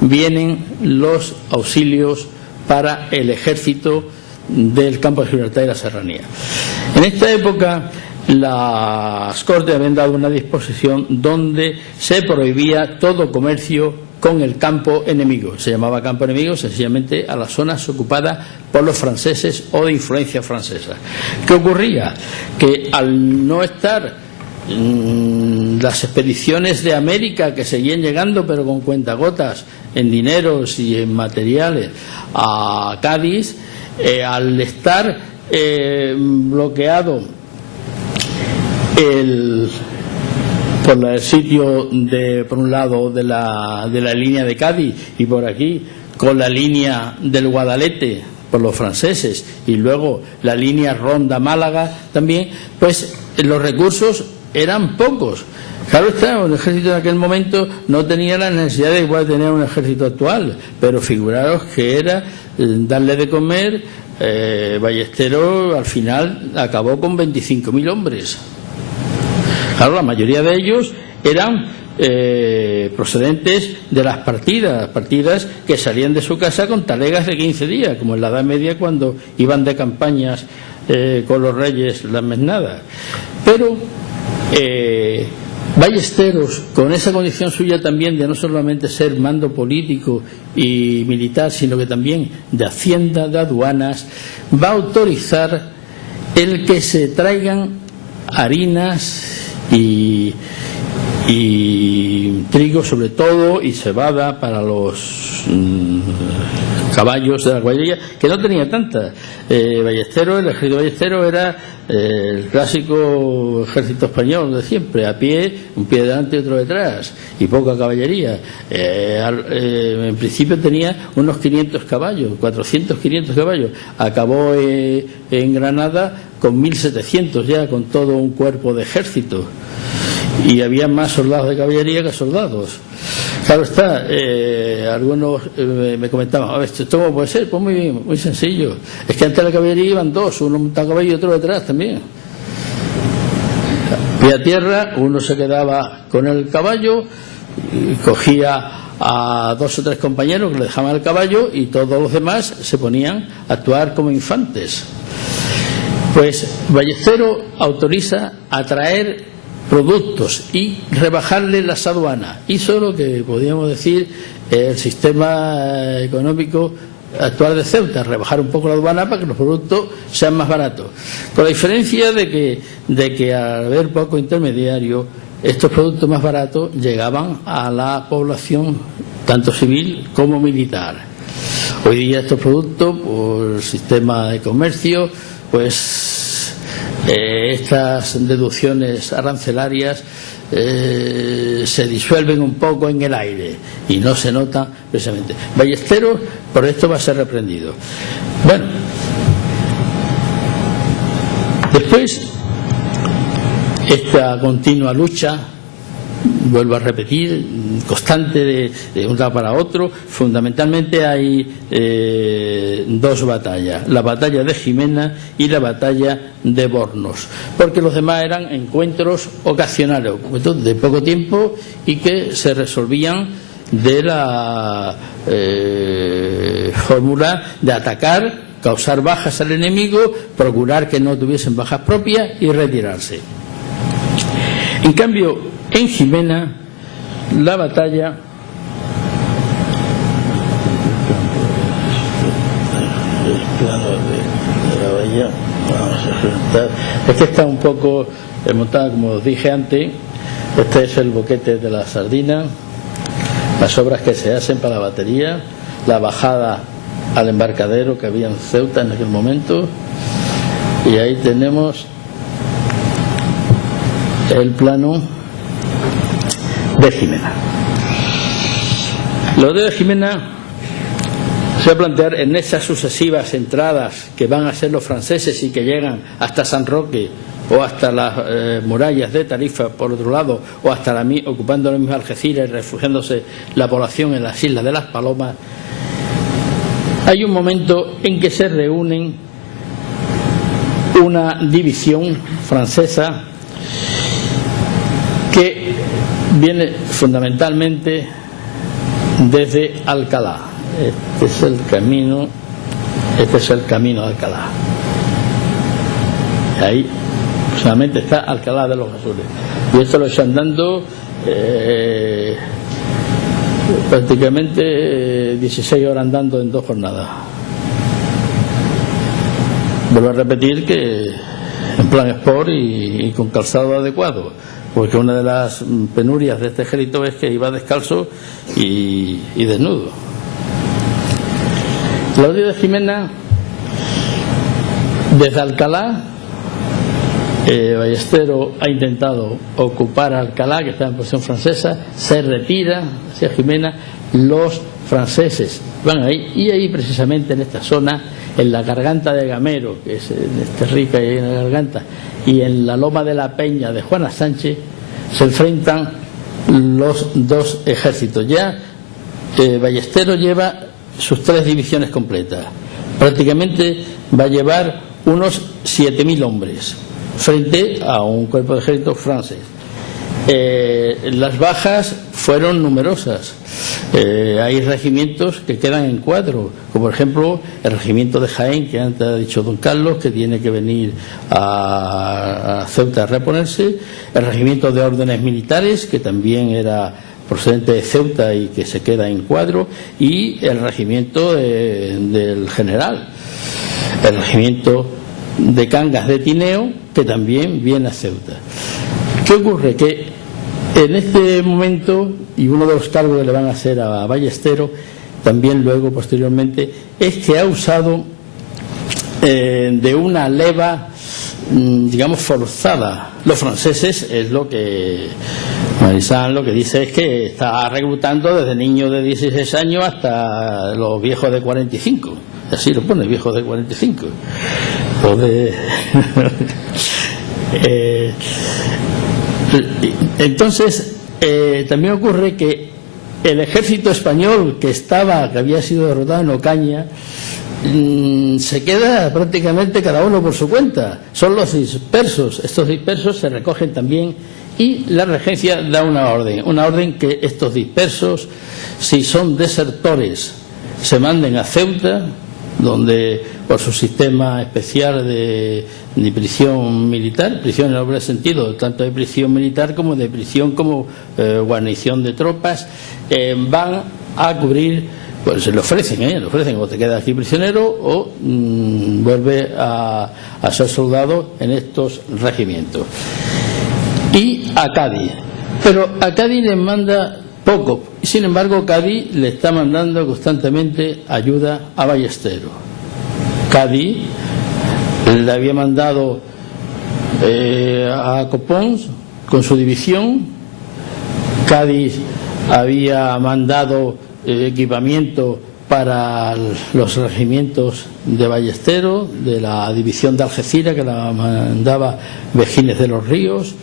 vienen los auxilios para el ejército del campo de Gibraltar y la Serranía. En esta época las Cortes habían dado una disposición donde se prohibía todo comercio con el campo enemigo. Se llamaba campo enemigo sencillamente a las zonas ocupadas por los franceses o de influencia francesa. ¿Qué ocurría? Que al no estar las expediciones de América, que seguían llegando pero con cuentagotas en dineros y en materiales a Cádiz, al estar bloqueado por el sitio por un lado de la línea de Cádiz y por aquí con la línea del Guadalete por los franceses y luego la línea Ronda-Málaga también, pues los recursos eran pocos. Claro está, el ejército en aquel momento no tenía la necesidad de igual tener un ejército actual, pero figuraros que era darle de comer. Ballesteros al final acabó con 25.000 hombres. Claro, la mayoría de ellos eran procedentes de las partidas que salían de su casa con talegas de 15 días, como en la Edad Media cuando iban de campañas con los reyes las mesnadas. Pero Ballesteros, con esa condición suya también de no solamente ser mando político y militar, sino que también de hacienda, de aduanas, va a autorizar el que se traigan harinas y trigo sobre todo y cebada para los caballos de la caballería, que no tenía tanta. El ejército Ballesteros era el clásico ejército español de siempre, a pie, un pie delante y otro detrás, y poca caballería. En principio tenía unos 500 caballos, 400, 500 caballos. Acabó en Granada con 1.700 ya, con todo un cuerpo de ejército. Y había más soldados de caballería que soldados. Claro está, algunos me comentaban, a ver, ¿esto cómo puede ser? Pues muy bien, muy sencillo. Es que antes de la caballería iban dos, uno montaba a caballo y otro detrás también. Pie a tierra, uno se quedaba con el caballo, cogía a 2 o 3 compañeros que le dejaban el caballo y todos los demás se ponían a actuar como infantes. Pues Ballesteros autoriza a traer productos y rebajarle las aduanas. Hizo lo que podríamos decir el sistema económico actual de Ceuta, rebajar un poco la aduana para que los productos sean más baratos, con la diferencia de que al haber poco intermediario, estos productos más baratos llegaban a la población tanto civil como militar. Hoy día estos productos, por el sistema de comercio, pues estas deducciones arancelarias se disuelven un poco en el aire y no se nota precisamente. Ballesteros por esto va a ser reprendido. Bueno, después esta continua lucha, vuelvo a repetir, constante de un lado para otro. Fundamentalmente hay 2 batallas, la batalla de Jimena y la batalla de Bornos, porque los demás eran encuentros ocasionales, de poco tiempo y que se resolvían de la fórmula de atacar, causar bajas al enemigo, procurar que no tuviesen bajas propias y retirarse. En cambio, en Jimena, la batalla es que está un poco montada, como os dije antes. Este es el boquete de la sardina, las obras que se hacen para la batería, la bajada al embarcadero que había en Ceuta en aquel momento, y ahí tenemos el plano de Jimena. Lo de Jimena se va a plantear en esas sucesivas entradas que van a ser los franceses y que llegan hasta San Roque o hasta las murallas de Tarifa por otro lado, o hasta ocupando la misma Algeciras y refugiándose la población en las islas de las Palomas. Hay un momento en que se reúnen una división francesa que viene fundamentalmente desde Alcalá. Este es el camino de Alcalá. Ahí solamente está Alcalá de los Azules. Y esto lo están dando prácticamente 16 horas andando en 2 jornadas. Vuelvo a repetir que en plan sport y con calzado adecuado, porque una de las penurias de este ejército es que iba descalzo y desnudo. Claudio de Jimena Desde Alcalá, Ballesteros ha intentado ocupar Alcalá, que está en posición francesa, se retira hacia Jimena, los franceses van ahí, y ahí precisamente en esta zona, en la garganta de Gamero, que es rica y en la garganta, y en la loma de la Peña de Juana Sánchez, se enfrentan los dos ejércitos. Ya Ballesteros lleva sus 3 divisiones completas, prácticamente va a llevar unos 7.000 hombres frente a un cuerpo de ejército francés. Las bajas fueron numerosas. Hay regimientos que quedan en cuadro, como por ejemplo el regimiento de Jaén, que antes ha dicho don Carlos, que tiene que venir a Ceuta a reponerse, el regimiento de órdenes militares, que también era procedente de Ceuta y que se queda en cuadro, y el regimiento del general, el regimiento de Cangas de Tineo, que también viene a Ceuta. ¿Qué ocurre? Que en este momento, y uno de los cargos que le van a hacer a Ballesteros, también luego posteriormente, es que ha usado de una leva, digamos, forzada. Los franceses, es lo que Marisán lo que dice, es que está reclutando desde niños de 16 años hasta los viejos de 45. Así lo pone, viejos de 45. Entonces, también ocurre que el ejército español que había sido derrotado en Ocaña, se queda prácticamente cada uno por su cuenta. Son los dispersos. Estos dispersos se recogen también, y la regencia da una orden que estos dispersos, si son desertores, se manden a Ceuta, donde por su sistema especial de prisión militar, prisión en el doble sentido, tanto de prisión militar como de prisión como guarnición de tropas, van a cubrir, pues se le ofrecen, o te quedas aquí prisionero o vuelve a ser soldado en estos regimientos. Y a Cádiz, pero a Cádiz les manda poco, y sin embargo Cádiz le está mandando constantemente ayuda a Ballesteros. Cádiz le había mandado a Copons con su división. Cádiz había mandado equipamiento para los regimientos de Ballesteros, de la división de Algeciras, que la mandaba Vejines de los Ríos.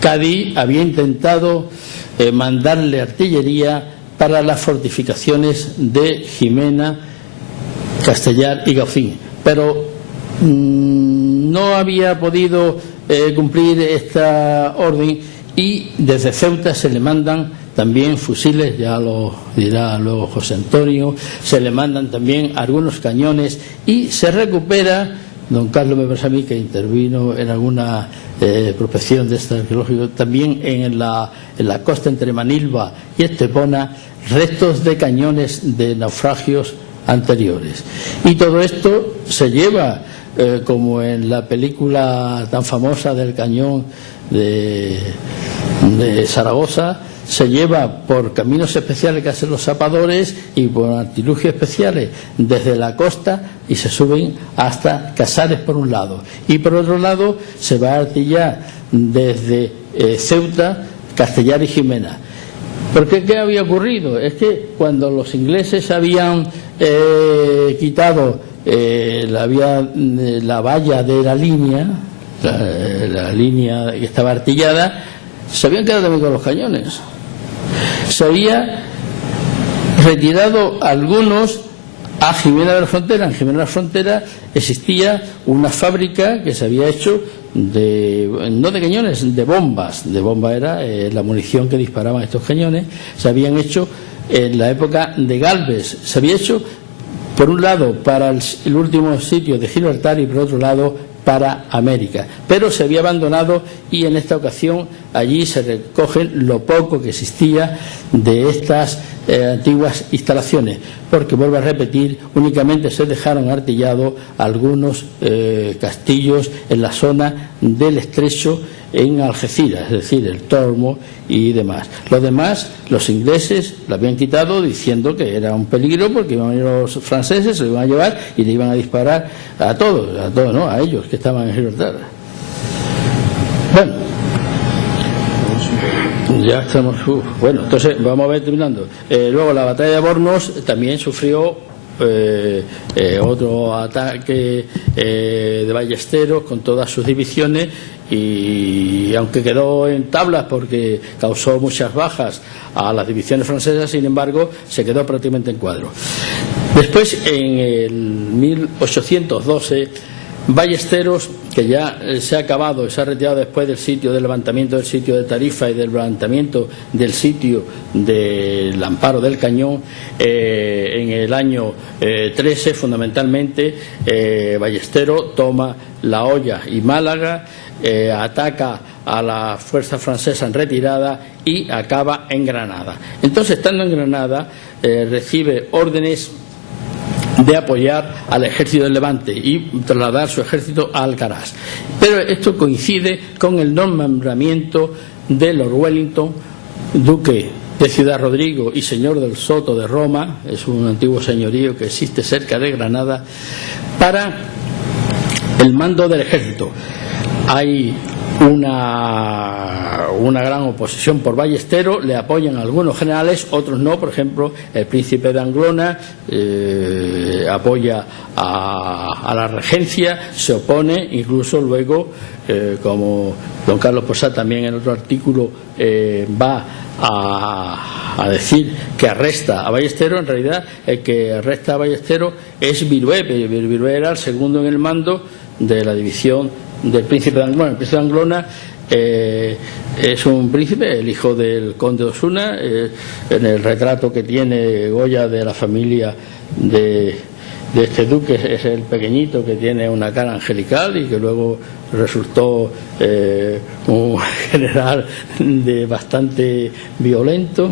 Cádiz había intentado mandarle artillería para las fortificaciones de Jimena, Castellar y Gaucín, pero no había podido cumplir esta orden, y desde Ceuta se le mandan también fusiles, ya lo dirá luego José Antonio, se le mandan también algunos cañones, y se recupera. Don Carlos me parece a mí que intervino en alguna prospección de este arqueológico, también en la costa entre Manilva y Estepona, restos de cañones de naufragios anteriores. Y todo esto se lleva, como en la película tan famosa del cañón de Zaragoza, se lleva por caminos especiales que hacen los zapadores y por artilugios especiales desde la costa, y se suben hasta Casares por un lado, y por otro lado se va a artillar desde Ceuta, Castellar y Jimena. Porque ¿qué había ocurrido? Es que cuando los ingleses habían quitado la valla de la línea que estaba artillada, se habían quedado también con los cañones. Se había retirado algunos a Jimena de la Frontera. En Jimena de la Frontera existía una fábrica que se había hecho no de cañones, de bombas. De bomba era la munición que disparaban estos cañones. Se habían hecho en la época de Gálvez. Se había hecho, por un lado, para el último sitio de Gibraltar, y por otro lado para América, pero se había abandonado, y en esta ocasión allí se recogen lo poco que existía de estas antiguas instalaciones, porque, vuelvo a repetir, únicamente se dejaron artillados algunos castillos en la zona del estrecho en Algeciras, es decir, el Tormo y demás. Los demás, los ingleses lo habían quitado diciendo que era un peligro porque iban a ir los franceses, se lo iban a llevar y le iban a disparar a todos, ¿no? A ellos que estaban en Gibraltar. Bueno, ya estamos. Bueno, entonces vamos a ver terminando. Luego la batalla de Bornos también sufrió otro ataque de Ballesteros con todas sus divisiones, y aunque quedó en tablas porque causó muchas bajas a las divisiones francesas, sin embargo se quedó prácticamente en cuadro. Después, en el 1812, Ballesteros, que ya se ha acabado y se ha retirado después del sitio, del levantamiento del sitio de Tarifa y del levantamiento del sitio del Amparo del Cañón, en el año 13, fundamentalmente, Ballesteros toma La Hoya y Málaga, ataca a la fuerza francesa en retirada y acaba en Granada. Entonces, estando en Granada, recibe órdenes de apoyar al ejército del Levante y trasladar su ejército a Alcaraz. Pero esto coincide con el nombramiento de Lord Wellington, duque de Ciudad Rodrigo y señor del Soto de Roma, es un antiguo señorío que existe cerca de Granada, para el mando del ejército. Hay una gran oposición por Ballesteros, le apoyan algunos generales, otros no. Por ejemplo, el príncipe de Anglona apoya a la regencia, se opone, incluso luego, como don Carlos Posada también en otro artículo va a decir que arresta a Ballesteros. En realidad el que arresta a Ballesteros es Virué. Virué era el segundo en el mando de la división del príncipe de Anglona. El príncipe de Anglona es un príncipe, el hijo del conde de Osuna. En el retrato que tiene Goya de la familia de este duque es el pequeñito que tiene una cara angelical y que luego resultó un general bastante violento.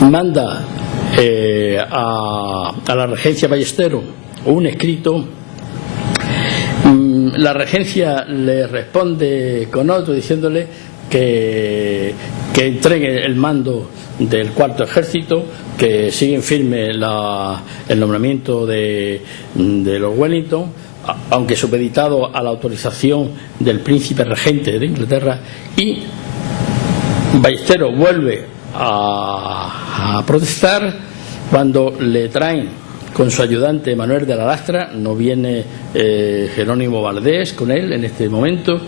Manda a la regencia Ballesteros un escrito. La regencia le responde con otro diciéndole que entregue el mando del cuarto ejército, que sigue firme el nombramiento de Lord Wellington, aunque supeditado a la autorización del príncipe regente de Inglaterra. Y Ballesteros vuelve a protestar cuando le traen con su ayudante Manuel de la Lastra. No viene Jerónimo Valdés con él en este momento.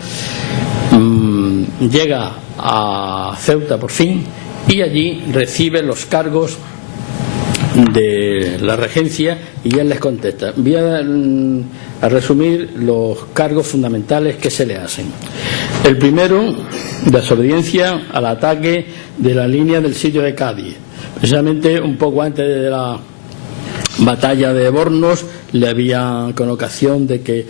Llega a Ceuta por fin y allí recibe los cargos de la regencia y él les contesta. Voy a resumir los cargos fundamentales que se le hacen. El primero, desobediencia al ataque de la línea del sitio de Cádiz. Precisamente un poco antes de la batalla de Bornos le había con ocasión de que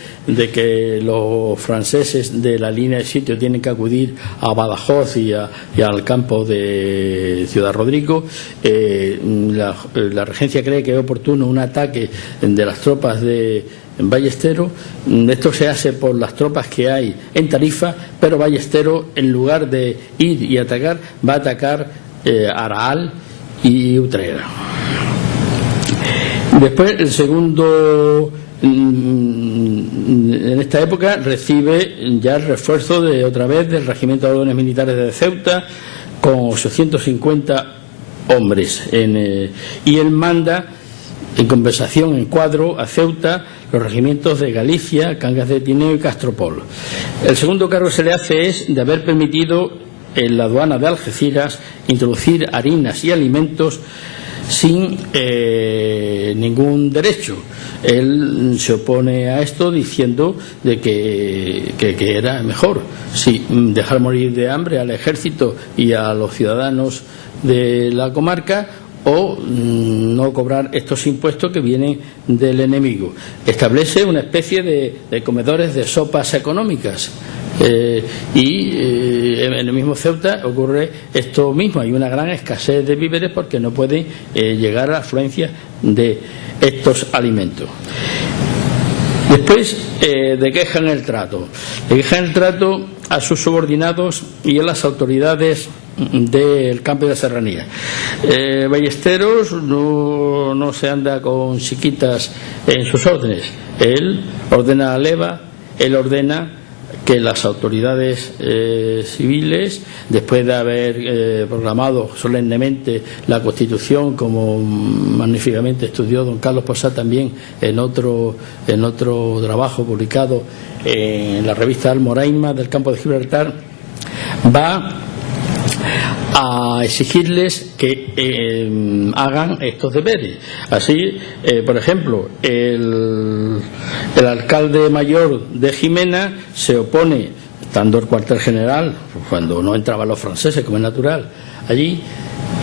los franceses de la línea de sitio tienen que acudir a Badajoz y al campo de Ciudad Rodrigo. La regencia cree que es oportuno un ataque de las tropas de Ballesteros. Esto se hace por las tropas que hay en Tarifa, pero Ballesteros, en lugar de ir y atacar, va a atacar Araal y Utrera. Después, el segundo, en esta época, recibe ya el refuerzo otra vez del Regimiento de Órdenes Militares de Ceuta con 850 hombres. Y él manda, en compensación, en cuadro, a Ceuta los regimientos de Galicia, Cangas de Tineo y Castropol. El segundo cargo que se le hace es de haber permitido en la aduana de Algeciras introducir harinas y alimentos sin ningún derecho. Él se opone a esto diciendo de que era mejor dejar morir de hambre al ejército y a los ciudadanos de la comarca, o no cobrar estos impuestos que vienen del enemigo. Establece una especie de comedores de sopas económicas En el mismo Ceuta ocurre esto mismo, hay una gran escasez de víveres porque no pueden llegar a la afluencia de estos alimentos. Después, ¿de qué dejan el trato? De quejan el trato a sus subordinados y a las autoridades del campo de serranía. Ballesteros no se anda con chiquitas en sus órdenes. Él ordena la leva, él ordena que las autoridades civiles, después de haber proclamado solemnemente la Constitución, como magníficamente estudió don Carlos Posada también en otro trabajo publicado en la revista Almoraima del campo de Gibraltar, va a exigirles que hagan estos deberes. Así, por ejemplo, el alcalde mayor de Jimena se opone, estando el cuartel general, cuando no entraban los franceses, como es natural, allí,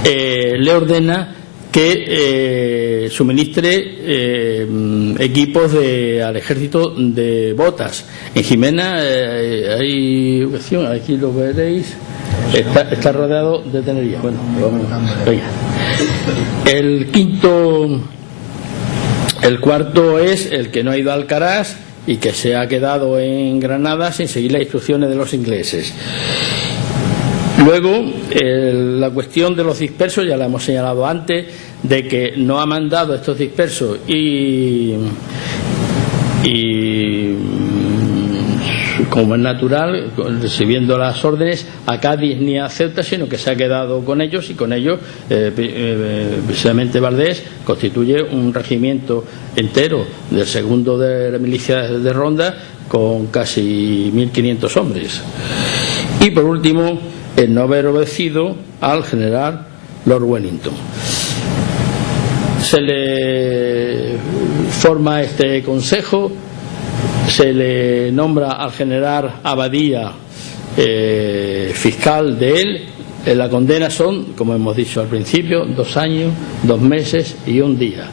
le ordena que suministre equipos al ejército de botas. En Jimena hay ubicación, aquí lo veréis. Está rodeado de Tenerife. Bueno, vamos. Venga. El cuarto es el que no ha ido a Alcaraz y que se ha quedado en Granada sin seguir las instrucciones de los ingleses. Luego, la cuestión de los dispersos, ya la hemos señalado antes, de que no ha mandado estos dispersos y como es natural, recibiendo las órdenes, a Cádiz ni a Ceuta, sino que se ha quedado con ellos, y con ellos precisamente Valdés constituye un regimiento entero del segundo de la milicia de Ronda con casi 1.500 hombres. Y por último, el no haber obedecido al general Lord Wellington. Se le forma este consejo, se le nombra al general Abadía fiscal de él. La condena son, como hemos dicho al principio, 2 años, 2 meses y 1 día,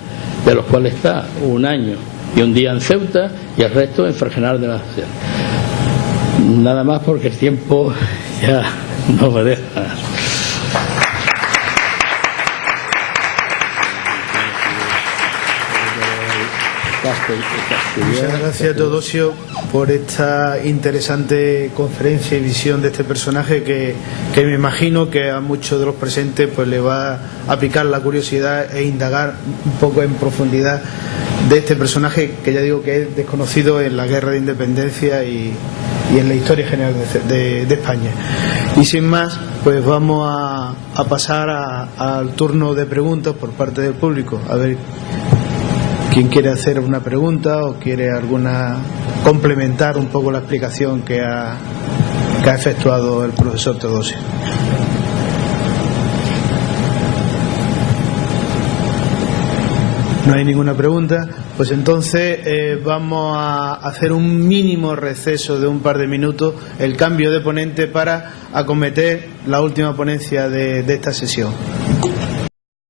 de los cuales está 1 año y 1 día en Ceuta y el resto en Fregenal de la Nación. Nada más, porque el tiempo ya no me deja. Muchas gracias, Teodosio, por esta interesante conferencia y visión de este personaje que me imagino que a muchos de los presentes pues le va a picar la curiosidad e indagar un poco en profundidad de este personaje que ya digo que es desconocido en la guerra de independencia y en la historia general de España. Y sin más, pues vamos a pasar al turno de preguntas por parte del público. A ver quién quiere hacer una pregunta o quiere complementar un poco la explicación que ha efectuado el profesor Teodosio. No hay ninguna pregunta, pues entonces vamos a hacer un mínimo receso de un par de minutos, el cambio de ponente para acometer la última ponencia de esta sesión.